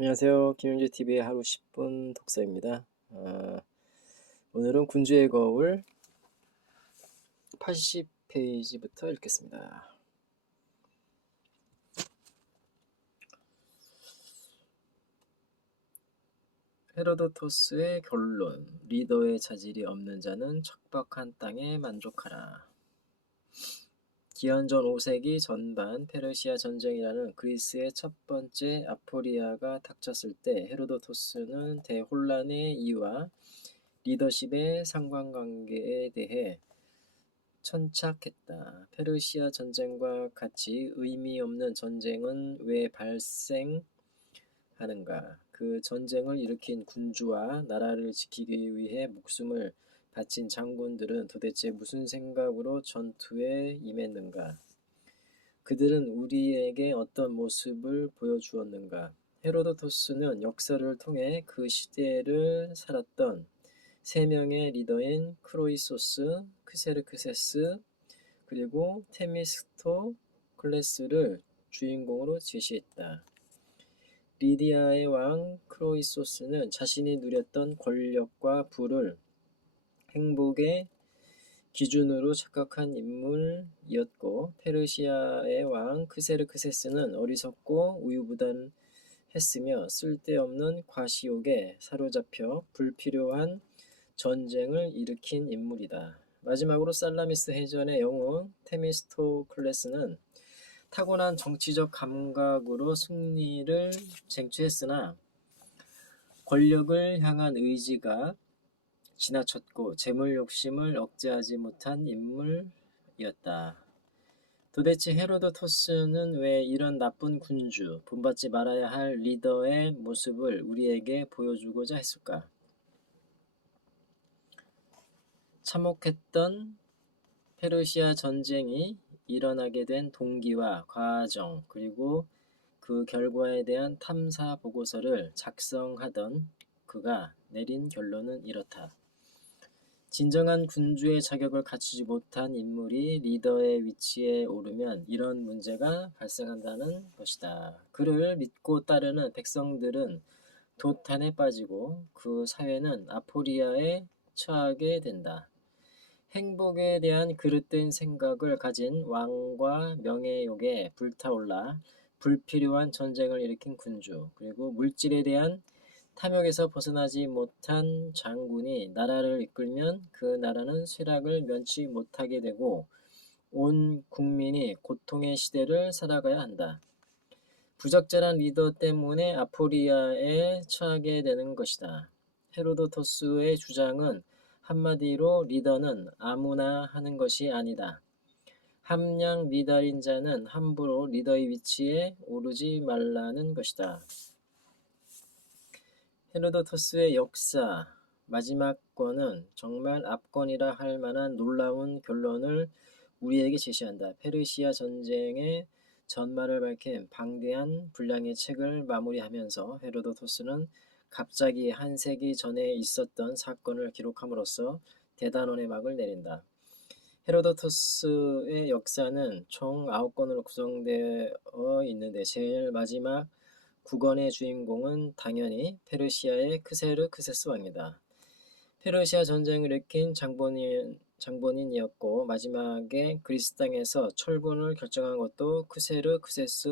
안녕하세요. 김용재TV의 하루 10분 독서입니다. 오늘은 군주의 거울 80페이지부터 읽겠습니다. 헤로도토스의 결론. 리더의 자질이 없는 자는 척박한 땅에 만족하라. 기원전 5세기 전반 페르시아 전쟁이라는 그리스의 첫 번째 아포리아가 닥쳤을 때 헤로도토스는 대혼란의 이유와 리더십의 상관관계에 대해 천착했다. 페르시아 전쟁과 같이 의미 없는 전쟁은 왜 발생하는가? 그 전쟁을 일으킨 군주와 나라를 지키기 위해 목숨을 바친 장군들은 도대체 무슨 생각으로 전투에 임했는가? 그들은 우리에게 어떤 모습을 보여주었는가? 헤로도토스는 역사를 통해 그 시대를 살았던 세 명의 리더인 크로이소스, 크세르크세스, 그리고 테미스토클레스를 주인공으로 제시했다. 리디아의 왕 크로이소스는 자신이 누렸던 권력과 부를 행복의 기준으로 착각한 인물이었고, 페르시아의 왕 크세르크세스는 어리석고 우유부단했으며 쓸데없는 과시욕에 사로잡혀 불필요한 전쟁을 일으킨 인물이다. 마지막으로 살라미스 해전의 영웅 테미스토클레스는 타고난 정치적 감각으로 승리를 쟁취했으나 권력을 향한 의지가 지나쳤고 재물 욕심을 억제하지 못한 인물이었다. 도대체 헤로도토스는 왜 이런 나쁜 군주, 본받지 말아야 할 리더의 모습을 우리에게 보여주고자 했을까? 참혹했던 페르시아 전쟁이 일어나게 된 동기와 과정, 그리고 그 결과에 대한 탐사 보고서를 작성하던 그가 내린 결론은 이렇다. 진정한 군주의 자격을 갖추지 못한 인물이 리더의 위치에 오르면 이런 문제가 발생한다는 것이다. 그를 믿고 따르는 백성들은 도탄에 빠지고 그 사회는 아포리아에 처하게 된다. 행복에 대한 그릇된 생각을 가진 왕과 명예욕에 불타올라 불필요한 전쟁을 일으킨 군주, 그리고 물질에 대한 탐욕에서 벗어나지 못한 장군이 나라를 이끌면 그 나라는 쇠락을 면치 못하게 되고 온 국민이 고통의 시대를 살아가야 한다. 부적절한 리더 때문에 아포리아에 처하게 되는 것이다. 헤로도토스의 주장은 한마디로 리더는 아무나 하는 것이 아니다. 함량 미달인 자는 함부로 리더의 위치에 오르지 말라는 것이다. 헤로도토스의 역사 마지막 권은 정말 압권이라 할 만한 놀라운 결론을 우리에게 제시한다. 페르시아 전쟁의 전말을 밝힌 방대한 분량의 책을 마무리하면서 헤로도토스는 갑자기 한 세기 전에 있었던 사건을 기록함으로써 대단원의 막을 내린다. 헤로도토스의 역사는 총 9권으로 구성되어 있는데 제일 마지막 9권의 주인공은 당연히 페르시아의 크세르크세스 왕이다. 페르시아 전쟁을 일으킨 장본인이었고 마지막에 그리스 땅에서 철군을 결정한 것도 크세르크세스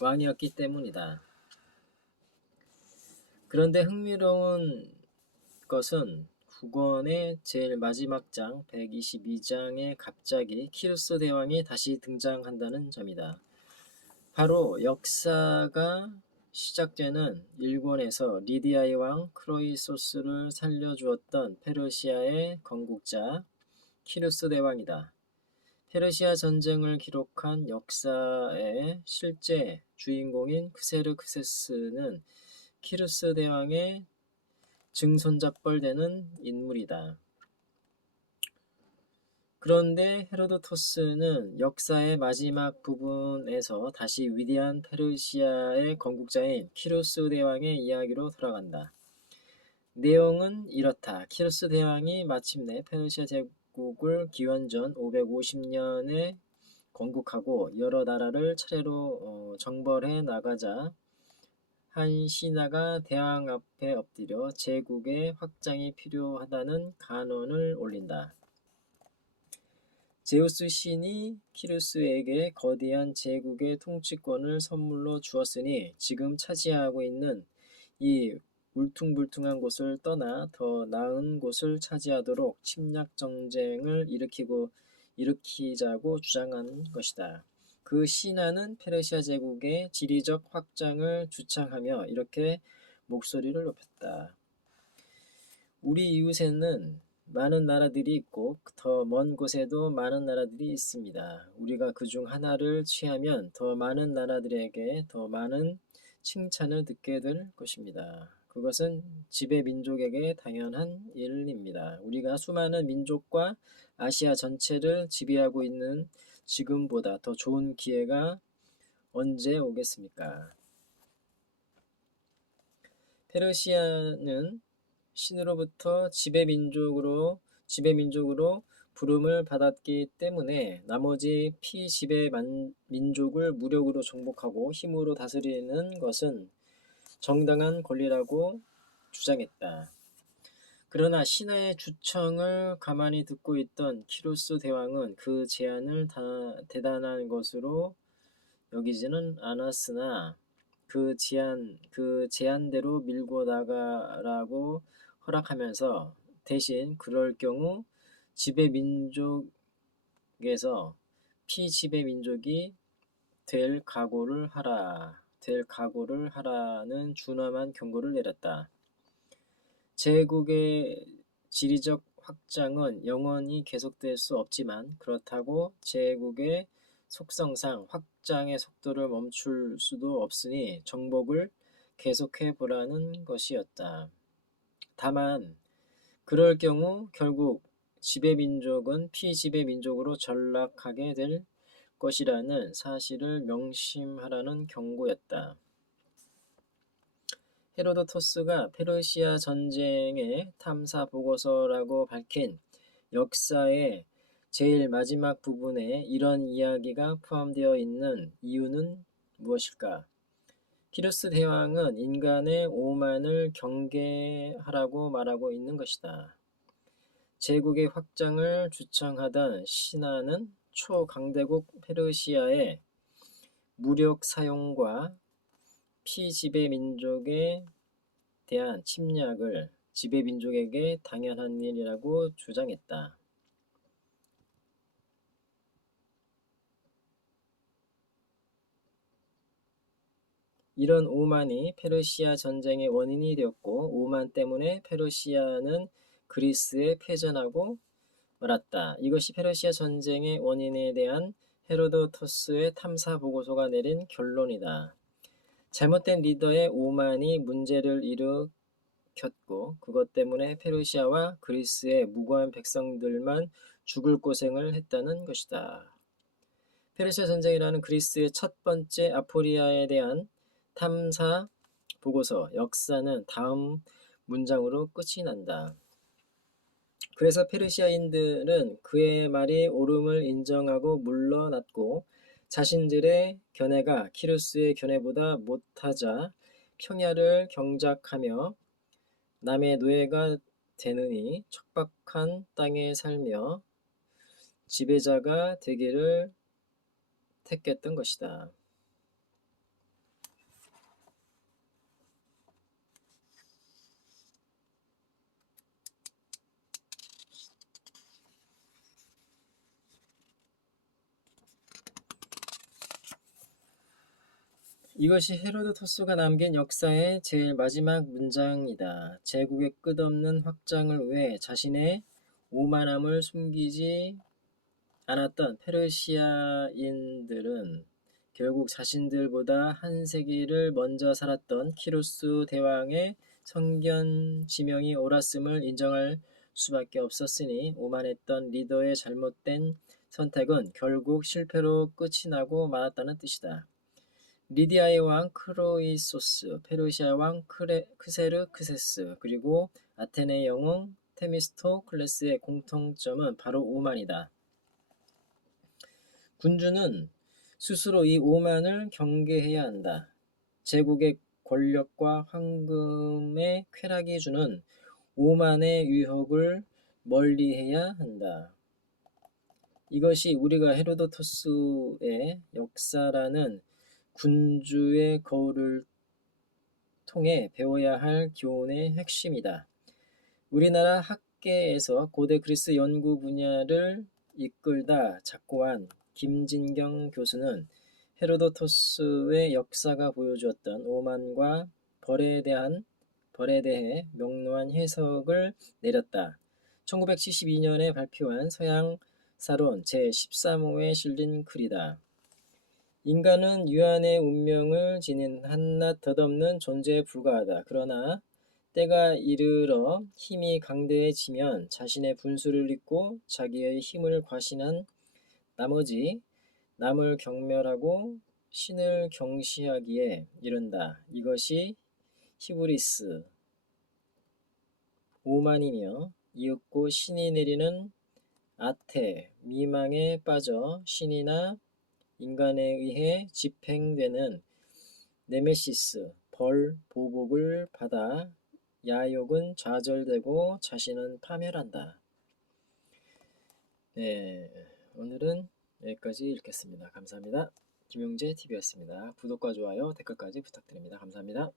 왕이었기 때문이다. 그런데 흥미로운 것은 9권의 제일 마지막 장 122장에 갑자기 키루스 대왕이 다시 등장한다는 점이다. 바로 역사가 시작되는 1권에서 리디아의 왕 크로이소스를 살려주었던 페르시아의 건국자 키루스 대왕이다. 페르시아 전쟁을 기록한 역사의 실제 주인공인 크세르크세스는 키루스 대왕의 증손자뻘 되는 인물이다. 그런데 헤로도토스는 역사의 마지막 부분에서 다시 위대한 페르시아의 건국자인 키루스 대왕의 이야기로 돌아간다. 내용은 이렇다. 키루스 대왕이 마침내 페르시아 제국을 기원전 550년에 건국하고 여러 나라를 차례로 정벌해 나가자 한 신하가 대왕 앞에 엎드려 제국의 확장이 필요하다는 간언을 올린다. 제우스 신이 키루스에게 거대한 제국의 통치권을 선물로 주었으니 지금 차지하고 있는 이 울퉁불퉁한 곳을 떠나 더 나은 곳을 차지하도록 침략 정쟁을 일으키자고 주장한 것이다. 그 신하는 페르시아 제국의 지리적 확장을 주창하며 이렇게 목소리를 높였다. 우리 이웃에는 많은 나라들이 있고 더 먼 곳에도 많은 나라들이 있습니다. 우리가 그중 하나를 취하면 더 많은 나라들에게 더 많은 칭찬을 듣게 될 것입니다. 그것은 지배 민족에게 당연한 일입니다. 우리가 수많은 민족과 아시아 전체를 지배하고 있는 지금보다 더 좋은 기회가 언제 오겠습니까? 페르시아는 신으로부터 지배민족으로 부름을 받았기 때문에 나머지 피지배 민족을 무력으로 정복하고 힘으로 다스리는 것은 정당한 권리라고 주장했다. 그러나 신하의 주청을 가만히 듣고 있던 키루스 대왕은 그 제안을 대단한 것으로 여기지는 않았으나 그 제안대로 밀고 나가라고 허락하면서 대신 그럴 경우 지배민족에서 피지배민족이 될 각오를 하라는 준엄한 경고를 내렸다. 제국의 지리적 확장은 영원히 계속될 수 없지만 그렇다고 제국의 속성상 확장의 속도를 멈출 수도 없으니 정복을 계속해 보라는 것이었다. 다만 그럴 경우 결국 지배민족은 피지배민족으로 전락하게 될 것이라는 사실을 명심하라는 경고였다. 헤로도토스가 페르시아 전쟁의 탐사 보고서라고 밝힌 역사의 제일 마지막 부분에 이런 이야기가 포함되어 있는 이유는 무엇일까? 키루스 대왕은 인간의 오만을 경계하라고 말하고 있는 것이다. 제국의 확장을 주창하던 신하는 초강대국 페르시아의 무력 사용과 피지배 민족에 대한 침략을 지배 민족에게 당연한 일이라고 주장했다. 이런 오만이 페르시아 전쟁의 원인이 되었고 오만 때문에 페르시아는 그리스에 패전하고 말았다. 이것이 페르시아 전쟁의 원인에 대한 헤로도토스의 탐사 보고서가 내린 결론이다. 잘못된 리더의 오만이 문제를 일으켰고 그것 때문에 페르시아와 그리스의 무고한 백성들만 죽을 고생을 했다는 것이다. 페르시아 전쟁이라는 그리스의 첫 번째 아포리아에 대한 탐사 보고서 역사는 다음 문장으로 끝이 난다. 그래서 페르시아인들은 그의 말이 옳음을 인정하고 물러났고 자신들의 견해가 키루스의 견해보다 못하자 평야를 경작하며 남의 노예가 되느니 척박한 땅에 살며 지배자가 되기를 택했던 것이다. 이것이 헤로도토스가 남긴 역사의 제일 마지막 문장이다. 제국의 끝없는 확장을 위해 자신의 오만함을 숨기지 않았던 페르시아인들은 결국 자신들보다 한 세기를 먼저 살았던 키루스 대왕의 성견 지명이 옳았음을 인정할 수밖에 없었으니 오만했던 리더의 잘못된 선택은 결국 실패로 끝이 나고 말았다는 뜻이다. 리디아의 왕 크로이소스, 페르시아 왕 크세르크세스, 그리고 아테네 영웅 테미스토클레스의 공통점은 바로 오만이다. 군주는 스스로 이 오만을 경계해야 한다. 제국의 권력과 황금의 쾌락이 주는 오만의 유혹을 멀리해야 한다. 이것이 우리가 헤로도토스의 역사라는 군주의 거울을 통해 배워야 할 교훈의 핵심이다. 우리나라 학계에서 고대 그리스 연구 분야를 이끌다 작고한 김진경 교수는 헤로도토스의 역사가 보여주었던 오만과 벌에 대해 명료한 해석을 내렸다. 1972년에 발표한 서양사론 제13호에 실린 글이다. 인간은 유한의 운명을 지닌 한낱 덧없는 존재에 불과하다. 그러나 때가 이르러 힘이 강대해지면 자신의 분수를 잊고 자기의 힘을 과신한 나머지 남을 경멸하고 신을 경시하기에 이른다. 이것이 히브리스, 오만이며 이윽고 신이 내리는 아태, 미망에 빠져 신이나 인간에 의해 집행되는 네메시스, 벌, 보복을 받아 야욕은 좌절되고 자신은 파멸한다. 네, 오늘은 여기까지 읽겠습니다. 감사합니다. 김용재 TV였습니다. 구독과 좋아요, 댓글까지 부탁드립니다. 감사합니다.